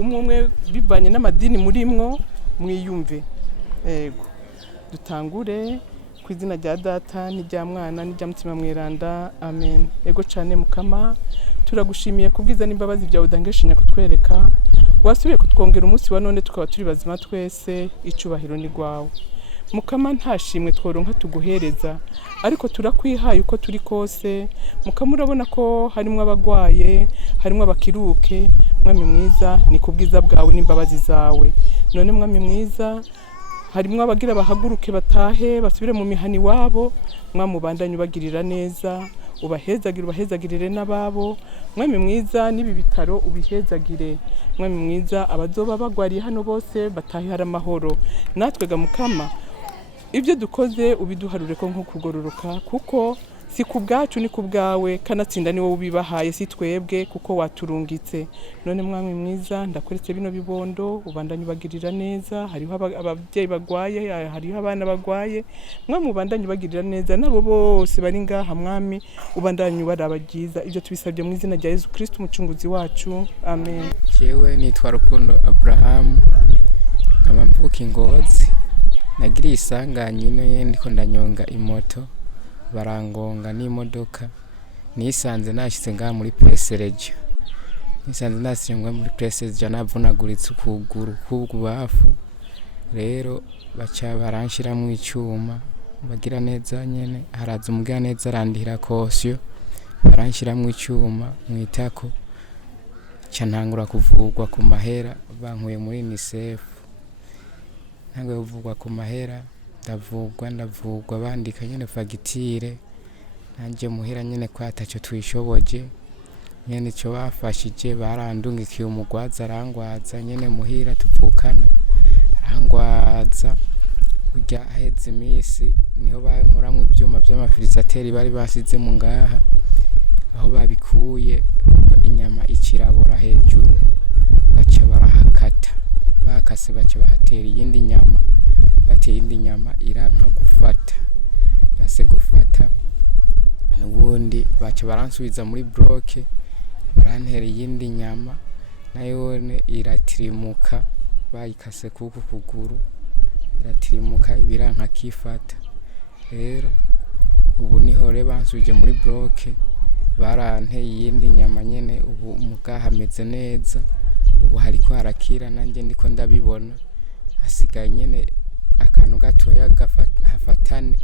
umwe bivanye n'amadini murimwo mwiyumve. Yego dutangure ku izina rya data n'irya mwana n'irya mutima mweranda, amen. Ego cyane Mukama, turagushimiye kubwiza n'imbabazi byawe udangeshanya kutwereka, wasubiye kutwongera umunsi wa none tukaba turi bazima twese, icubahiro ni rwawe Mukama. Ntashimwe tworonka tuguhereza, ariko turakwihaye uko turi kose Mukama. Urabona ko harimo abagwaye, harimo abakiruke. Mwami mwiza, ni kubwiza bwawe n'imbabazi zawe. None Mwami mwiza, harimo abagira bahaguruke batahe basubire mu mihani wabo. Mwami mubandanye ubagirira neza, ubahezagirire n'ababo. Mwami mwiza, nibi bitaro ubihezagire. Mwami mwiza, abazoba bagwariye hano bose batahe hari amahoro. Natwe ga Mukama, ibyo dukoze ubiduharure ko nko kugororoka, kuko si ku bwacu ni ku bwawe, kanatsinda ni wowe ubibahaye, si twebwe kuko waturungitse. None Mwami mwiza, ndakuretse bino bibondo, ubandanye ubagirira neza. Hariho ababyeyi bagwaye, hariho abana bagwaye. Mwami ubandanye ubagirira neza, nabo bose bari ngaha Mwami ubandanye ubaraba byiza. Ibyo tubisabye mu izina rya Yesu Kristo umucunguzi wacu, amen. Jewe nitwa Rukundo Abraham, nkaba mvuka Ingozi. Nagiriye isanganya ino ndiko ndanyonga imoto, barangonga n'imodoka. Nisanze nashitse ngaha muri Preserejo. Muri Preserejo navunaguritse ukuguru k'ububafu. Rero baca baranshira mu icuma, bagira neza nyene, haraza umugira neza arandihira kosyo, baranshira mu icuma mwitako. Ca ntangura kuvugwa ku mahera, bankuye muri UNICEF. Ntango kuvugwa ku mahera, ndavugwa bandika nyene fagitire. Nanje muhira nyene ko ataco twishoboje nyene, cyo bafashije barandungikiye umugwaza arangwaza nyene muhira tuvukana, arangwaza urya aheze imisi niho bankuramwe ibyuma by'amafilizateri bari basize mu ngaha. Aho babikuye inyama ikirabora hejuru, baca barahakata, bakase baca bahatera iyindi nyama, bateye iyindi nyama iranka gufata. Yase gufata nubundi baca baransubiza muri bloke, barantera iyindi nyama nayone iratirimuka, bayikase kuko kuguru iratirimuka ibiranka kifata. Rero ubu niho re bansubije muri bloke, baranteye iyindi nyama nyene. Ubu mugaha hameze neza, ubu hariko harakira, nanjye ndiko ndabibona. Hasigaye nyene akantu gatoya hafatane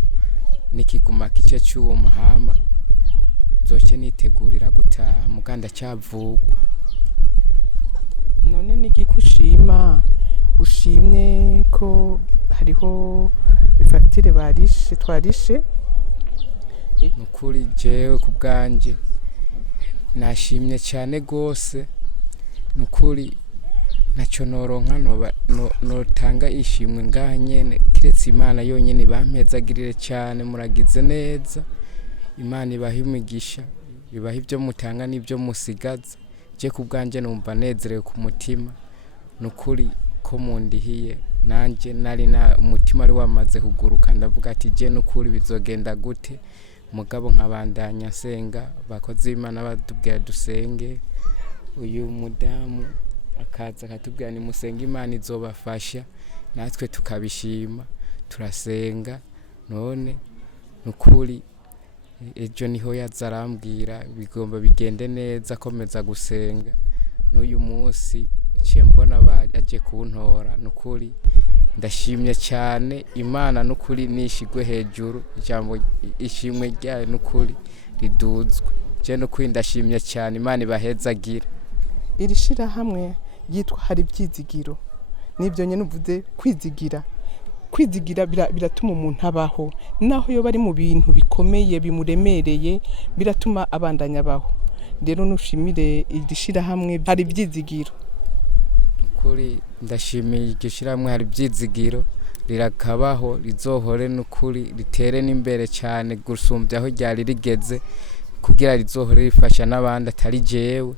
n'ikiguma kice cy'uwo hama, zoce nitegurira gutaha muganda cyavugwa. None nigikushima, ushimye ko hariho ifagitire twarishe? Nukuri jewe ku bwanje nashimye cyane gose, nukuri naco noronka notanga ishimwe ngaha nyene, kiretse Imana yonyene bampezagirire cyane. Muragize neza, Imana ibaha imigisha, ibaha ibyo mutanga n'ibyo musigaza. Je ku bwanje numva nezerewe ku mutima, nukuri ko mundihiye. Nanje nari na umutima ari wamaze kuguruka, ndavuga ati je nukuri bizogenda gute, mugabo nkabandanya senga. Bakoze Imana batubwira dusenge, uyu mudamu akaza akatubwira ni musenge Imana izobafasha, natwe tukabishima turasenga. None nukuri ejo niho yazarambwira bigomba bigende neza, komeza gusenga. N'uyu munsi mbona baje kuntora, nukuri ndashimye cyane Imana. Nukuri nishigwe hejuru, ijambo ishimwe ryayo nukuri riduzwe. Je nukuri ndashimye cyane, Imana ibahezagira. Iri shira hamwe yitwa HARIVYIZIGIRO. Nibyo nyene uvuze kwizigira. Kwizigira biratuma umuntu abaho, naho yo bari mu bintu bikomeye bimuremereye, biratuma abandanya abaho. Rero nushimire iri shira hamwe HARIVYIZIGIRO. Nukuri ndashimiye iryo shira hamwe HARIVYIZIGIRO, rirakabaho rizohore nukuri ritere n'imbere cyane gusumbya aho ryari rigeze, kugira rizohore rifasha n'abandi atari jewe.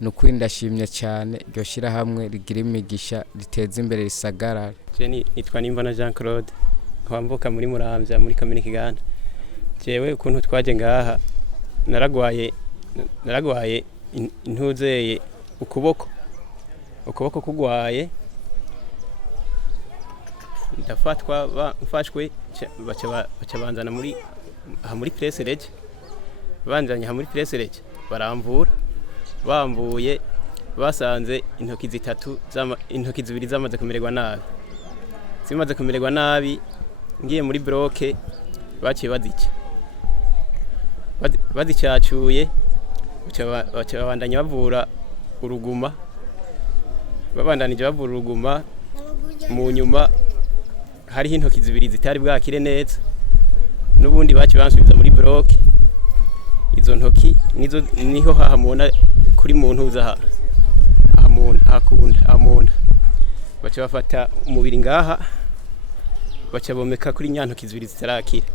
Nukuri ndashimye cyane iryo shira hamwe rigira imigisha, riteza imbere risagarara. Nitwa Nimbona Jean Claude, nkabamvuka muri Muramvya muri Kamene Kiganda. Jewe ukuntu twaje ngaha, naragwaye intuzeye ukuboko. ukuboko kugwaye ndafatwa mfashwe baca banzana muri presserage banjanye muri presserage baramvura bamvuye basanze intoki zibiri zamaze kumererwa nabi zimaze kumererwa nabi ngiye muri bloke baciye bazicyacuye baca babandanya bavura uruguma babandanije bavura uruguma mu nyuma hariho intoki zibiri zitari bwakire neza n'ubundi baciye bansubiza muri bloke izo ntoki niho hahamuna kuri muntu uza hakunda baca bafata umubiri ngaha baca bomeka kuri nyantoki zibiri zitarakira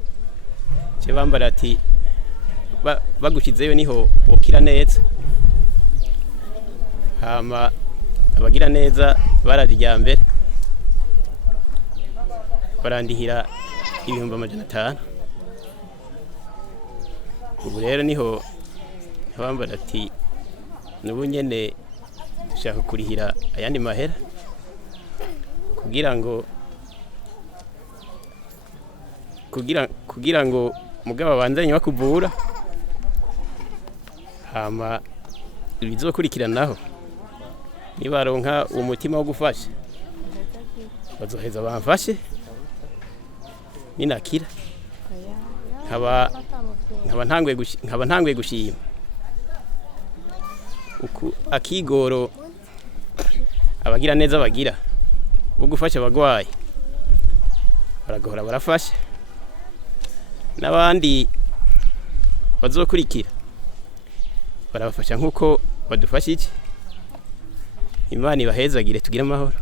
cyo bambara ati bagushizeyo niho wokira neza hama abagira neza bararya mbere barandihira 500. Ubu rero niho bambara ati nubu nyene dushaka kurihira ayandi mahera kugira ngo mugabo banzanye bakuvura hama bizokurikiranaho nibaronka umutima wo gufasha bazoheza bamfashe ninakira nkaba ntangwe gushima uku akigoro abagira neza bagira bo gufasha abagwayi baragora barafasha n'abandi bazokurikira barabafasha nkuko badufasha iki Imana ibahezagire tugire amahoro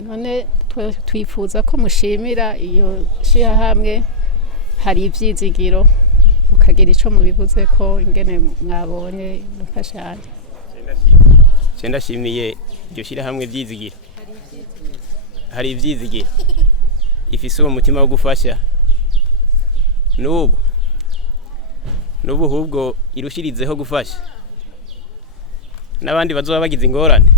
none twifuza ko mushimira iyo shiha hamwe hari ivyizigiro mukagira ico mubivuze ko ingene mwabonye mufashanye Cenda shimiye iryo shira hamwe vyizigiro hari ivyizigiro ifise uwo mutima wo gufasha nubu hubwo irushirizeho gufasha n'abandi bazoba bagize ingorane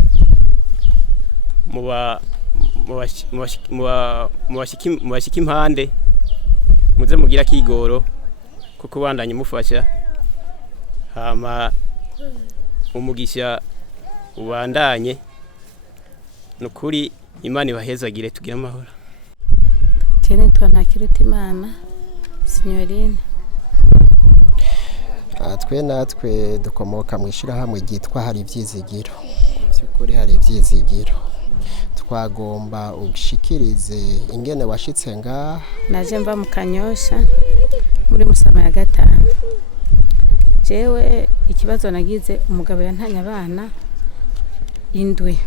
mubashika impande muze mugira kigoro kuko bandanye mufasha hama umugisha ubandanye nukuri Imana ibahezagire tugire amahoro cyane Ntakiruta Imana Signorine natwe dukomoka mu ishirahamwe ryitwa Harivyizigiro by'ukuri hari ivyizigiro twagomba ugushikirize ingene washitse nga naje mva mu Kanyosha muri Musama ya 5 jewe ikibazo nagize umugabo yantanya abana indwi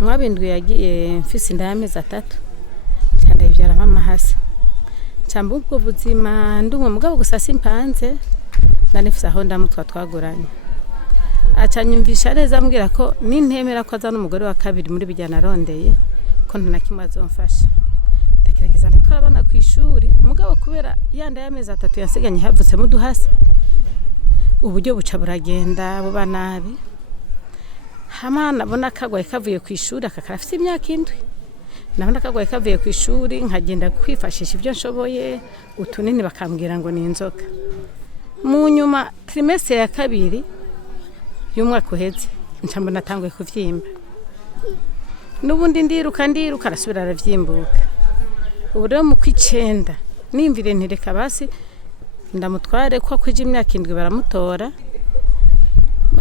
mwabindwi yagiye mfise indamezi 3 cyane ivyara mama hasi cyamba ubwo buzima ndumwe mugabo gusa simpanze nanifisa aho ndamutwa twaguranye acanyumvisha neza ambwira ko nintemera ko azana umugore wa kabiri muri bijyana rondeye ko ntanakimwe azomfasha ndagerageza ndatwara abana ku ishuri mugabo kubera yanda y'amezi 3 yasiganye havutse muduhasi uburyo buca buragenda buba nabi hama nabona kagwaye kavuye ku ishuri akakarafite imyaka 7 nabona kagwaye kavuye ku ishuri nkagenda kwifashisha ibyo nshoboye utunini bakambwira ngo ni inzoka mu nyuma trimestre ya kabiri y'umwaka uheze ncambo natanguye kuvyimba nubundi ndiruka arasubira aravyimbuka ubu rero mu kwicenda nimvire ntireka basi ndamutware ko kwije imyaka 7 baramutora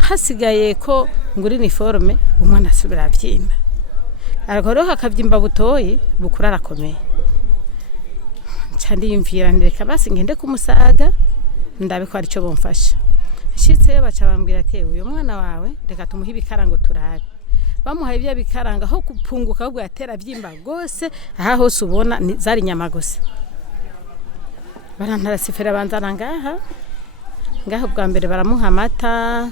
hasigaye ko nguri uniforme umwana asubira avyimba aragoroha akavyimba butoyi bukura arakomeye cyandi yimvira ntireka basi ngende kumusaga ndabe ko ari cyo bomfasha shitse baca bambwira ati uyu mwana wawe reka tumuhe ibikarango turabe bamuhaye ibya bikaranga aho kupunguka ahubwo yatera vyimba gose aha hose ubona zari nyama gusa barantara sifera banzana ngaha bwa mbere baramuha amata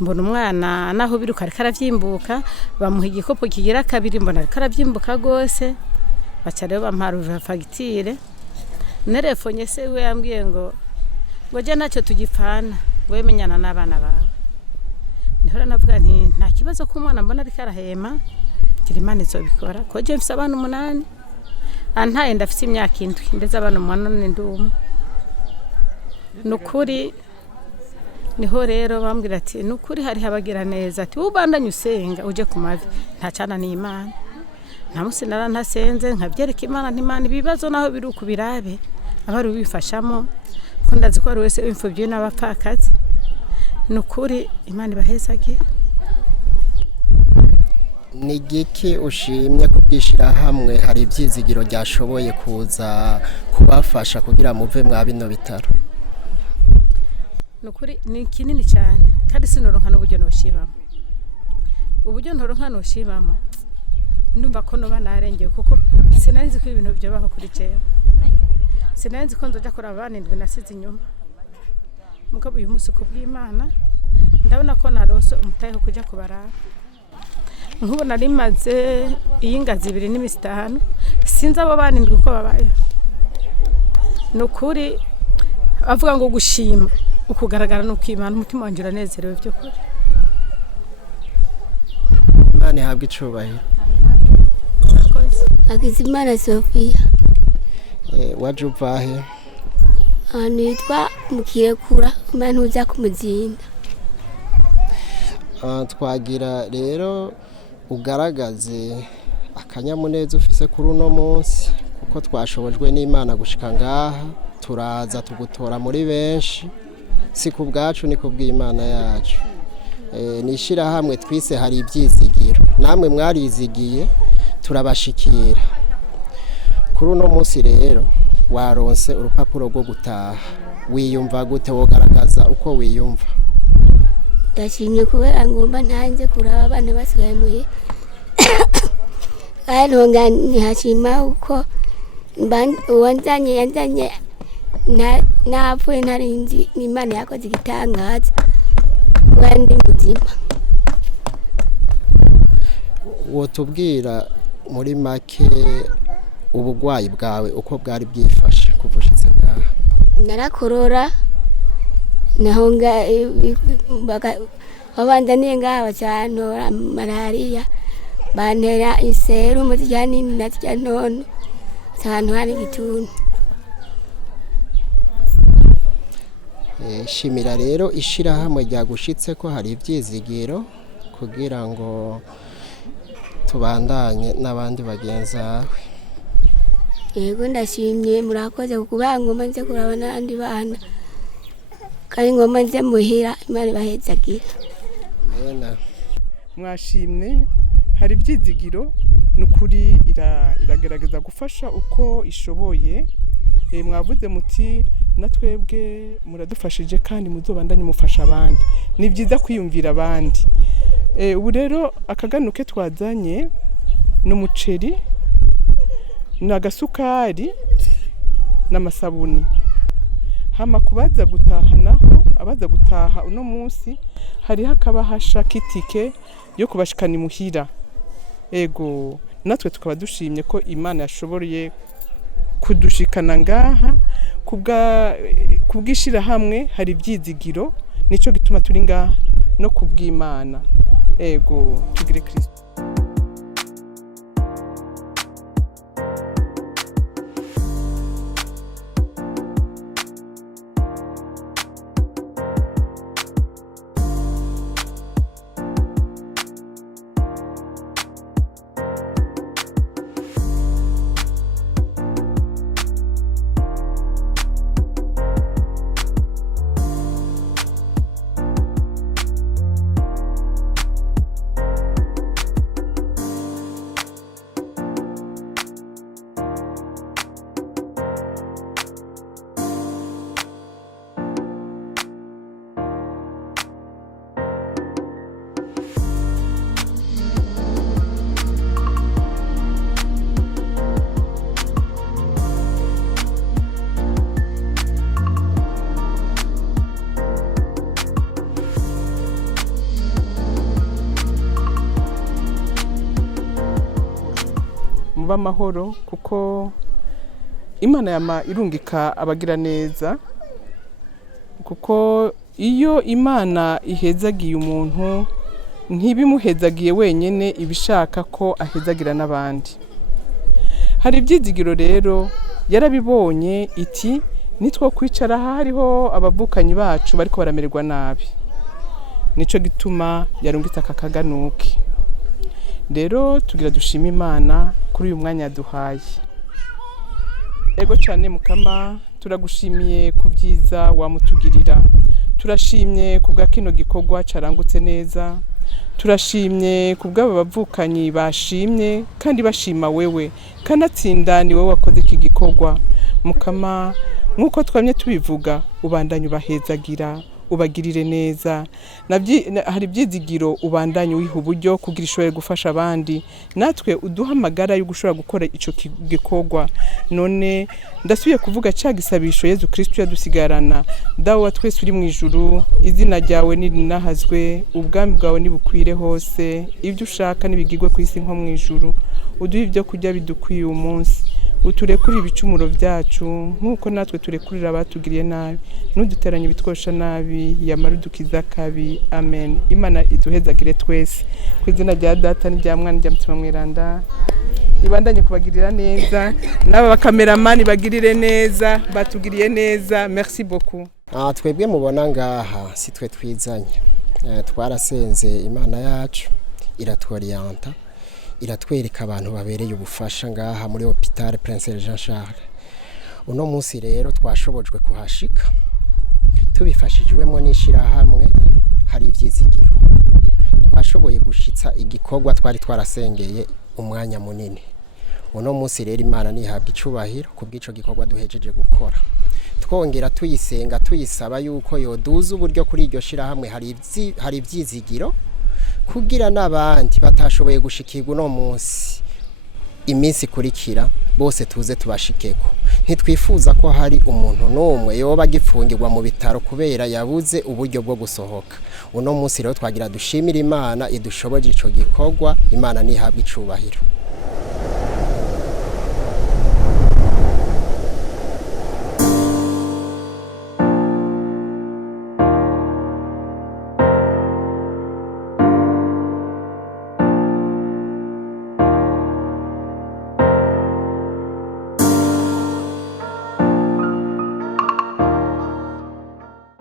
mbona umwana naho biruka ariko aravyimbuka bamuha igikopo kigira kabiri mbona ariko aravyimbuka gose baca rero bamparuva fagitire nerefonye se we yambwiye ngo je nacyo tugipfana ngo wemenyana n'abana bawe. Niho navuga nti nta kibazo ko umwana mbona ariko arahema kiri Imana izobikora ko je mfise abana 8 antaye ndafise imyaka 7 ndetse abana 8 ndumwe nukuri. Niho rero bambwira ati nukuri hari habagira neza ati ubandanye usenga uje ku mavi ntacana ni Imana. Nta musi ntasenze nkabyereka Imana ntimana ibibazo naho biri ukubirabe abari ubifashamo ko ndazi ko ari wese imfubyi n'abapfakazi. Nukuri Imana ibahezage. Ni giki ushimye kubwishira hamwe hari ibyizigiro ryashoboye kuza kubafasha kugira muve mwa bino bitaro? Nukuri ni kinini cyane kandi sinoronka n'uburyo noshibamo. Uburyo ntoronka noshibamo ndumva ko no banarengeye kuko sinanzi ko ibintu byabaho kuri jewe. Sinanzi ko nzoja kora abana ndwi nasize inyuma. Mugabo uyu munsi kubw'Imana ndabona ko naronse umutahe kujya kubarara. Nkubo nari maze iyingazi 2 n'imisi 5 sinzi abo bana ndwi ko babaye. Nukuri avuga ngo gushima ukugaragara no kwimana umutima wanje uranezerewe byo kuri. Imana ihabwe icubahiro. Akizimana Sofia. Waje uvahe? Nitwa Mukirekura umuntu uza kumuzinda. Twagira rero ugaragaze akanyamuneza ufise kuri uno munsi kuko twashobojwe n'Imana gushika ngaha turaza tugutora muri benshi si ku bwacu ni kubw'Imana yacu. Nishira hamwe twise hari ibyizigiro namwe mwarizigiye turabashikira. Kuri uno munsi rero waronse urupapuro rwo gutaha wiyumva gute wogaragaza uko wiyumva? Ndashimye kubera ngomba ntanze kuraba abana basigaye muhe aronga ntihashima uko yanzanye napfuye narinzi n'Imana yakoze igitangaza kandi muzima. Wotubwira muri make ubugwayi bwawe uko bwari bwifashe kuvushitse ngaha? Narakorora nahonga babandaniye ngaha cyane malaria bantera iseru muzijyani natya none cyane hari gituntu. Shimira rero ishirahamwe ryagushitse ko hari ibyizigiro kugira ngo tubandanye n'abandi bagenzawe. Yego ndashimye murakoze kubango manze kuraba n'andi bana kandi ngo manze muhira Imana bahezagira. Amen. Mwashimye hari ibyizigiro nukuri iragerageza gufasha uko ishoboye. Mwavuze muti natwebwe muradufashije kandi muzobandanye mufasha abandi. Ni byiza kwiyumvira abandi. Ubu rero akaganuke twazanye n'umuceri n'agasukari n'amasabuni. Hama kubaza gutaha naho abaza gutaha uno munsi hari hakabahasha kitike yo kubashikana imuhira. Ego natwe tukaba dushimye ko Imana yashoboreye kudushikana ngaha kubwishira hamwe hari ibyizigiro nico gituma turi ngaha no kubw'Imana. Ego tugire Kristo. Amahoro kuko Imana yama irungika abagira neza kuko iyo Imana ihezagiye umuntu ntibimuhezagiye wenyene ibishaka ko ahezagira n'abandi. Hari ibyizigiro rero yarabibonye iti nitwo kwicara hariho abavukanyi bacu bariko baramererwa nabi. Nico gituma yarungitse aka kaganuke. Rero tugira dushima Imana kuri uyu mwanya yaduhaye. Ego cyane Mukama, turagushimiye ku byiza wamutugirira. Turashimye ku bwa kino gikorwa carangutse neza. Turashimye ku bw'aba bavukanyi bashimye kandi bashima wewe, kanatsinda ni wowe wakoze iki gikorwa. Mukama, nkuko twamye tubivuga, ubandanye ubahezagira, ubagirire neza. Hari ibyizigiro ubandanye wiha uburyo kugira ishobore gufasha abandi, natwe uduha amagara yo gushobora gukora ico gikorwa. None ndasubiye kuvuga cya gisabisho Yezu Kristo yadusigarana. Dawe wa twese uri mu ijuru, izina ryawe nirinahazwe, ubwami bwawe nibukwire hose, ibyo ushaka nibigirwe ku isi nko mu ijuru. Uduhe ibyo kurya bidukwiye uyu munsi, uturekurire ibicumuro byacu nkuko natwe turekurira abatugiriye nabi, nuduteranye ibitwosha nabi, yamara udukiza kabi. Amen. Imana iduhezagire twese ku izina rya Data n'irya Mwana n'irya Mutima Mweranda. Ibandanye kubagirira neza, n'aba bakameramani bagirire neza, batugiriye neza. Merci beaucoup. Twebwe mubona ngaha si twe twizanye, twarasenze Imana yacu iratworienta, iratwereka abantu babereye ubufasha ngaha muri hôpital Prince Jean Charles. Uno munsi rero twashobojwe kuhashika tubifashijwemo n'ishirahamwe HARIVYIZIGIRO. Twashoboye gushitsa igikorwa twari twarasengeye umwanya munini. Uno munsi rero Imana nihabwa icubahiro kubw'ico gikorwa duhejeje gukora. Twongera tuyisenga tuyisaba yuko yoduza uburyo kuri iryo shirahamwe HARIVYIZIGIRO kugira n'abandi batashoboye gushikirwa uno munsi iminsi kurikira bose tuze tubashikeko. Ntitwifuza ko hari umuntu n'umwe yoba agifungirwa mu bitaro kubera yabuze uburyo bwo gusohoka. Uno munsi rero twagira dushimira Imana idushoboje ico gikorwa. Imana nihabwa icubahiro.